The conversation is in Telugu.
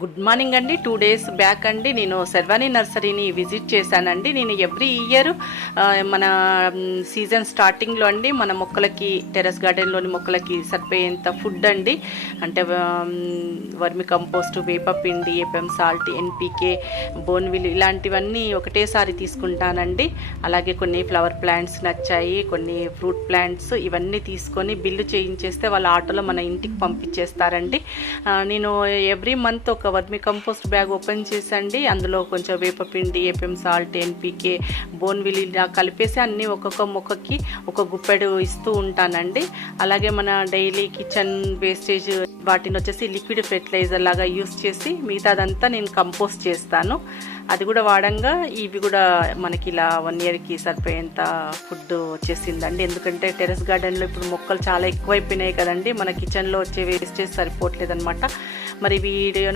గుడ్ మార్నింగ్ అండి. 2 డేస్ బ్యాక్ అండి నేను శర్వాణి నర్సరీని విజిట్ చేశానండి. నేను ఎవ్రీ ఇయర్ మన సీజన్ స్టార్టింగ్లో అండి మన మొక్కలకి, టెర్రస్ గార్డెన్లోని మొక్కలకి సరిపోయేంత ఫుడ్ అండి, అంటే వర్మి కంపోస్ట్, వేపపిండి, ఏపీఎం సాల్ట్, ఎన్పీకే, బోన్విల్ ఇలాంటివన్నీ ఒకటేసారి తీసుకుంటానండి. అలాగే కొన్ని ఫ్లవర్ ప్లాంట్స్ నచ్చాయి, కొన్ని ఫ్రూట్ ప్లాంట్స్, ఇవన్నీ తీసుకొని బిల్లు చేయించేస్తే వాళ్ళ ఆటోలో మన ఇంటికి పంపించేస్తారండి. నేను ఎవ్రీ మంత్ ఒక వర్మి కంపోస్ట్ బ్యాగ్ ఓపెన్ చేసండి, అందులో కొంచెం వేపపిండి, ఏపీఎం సాల్ట్, ఎన్పీకే, బోన్విల్ ఇలా కలిపేసి అన్నీ ఒక్కొక్క మొక్కకి ఒక గుప్పెడు ఇస్తూ ఉంటానండి. అలాగే మన డైలీ కిచెన్ వేస్టేజ్ వాటిని వచ్చేసి లిక్విడ్ ఫెర్టిలైజర్ లాగా యూస్ చేసి మిగతాదంతా నేను కంపోస్ట్ చేస్తాను. అది కూడా వాడంగా ఇవి కూడా మనకి ఇలా 1 ఇయర్కి సరిపోయేంత ఫుడ్ వచ్చేసిందండి. ఎందుకంటే టెర్రస్ గార్డెన్లో ఇప్పుడు మొక్కలు చాలా ఎక్కువైపోయినాయి కదండి, మన కిచెన్లో వచ్చే వేస్టేజ్ సరిపోవట్లేదు అనమాట. మరి వీడియో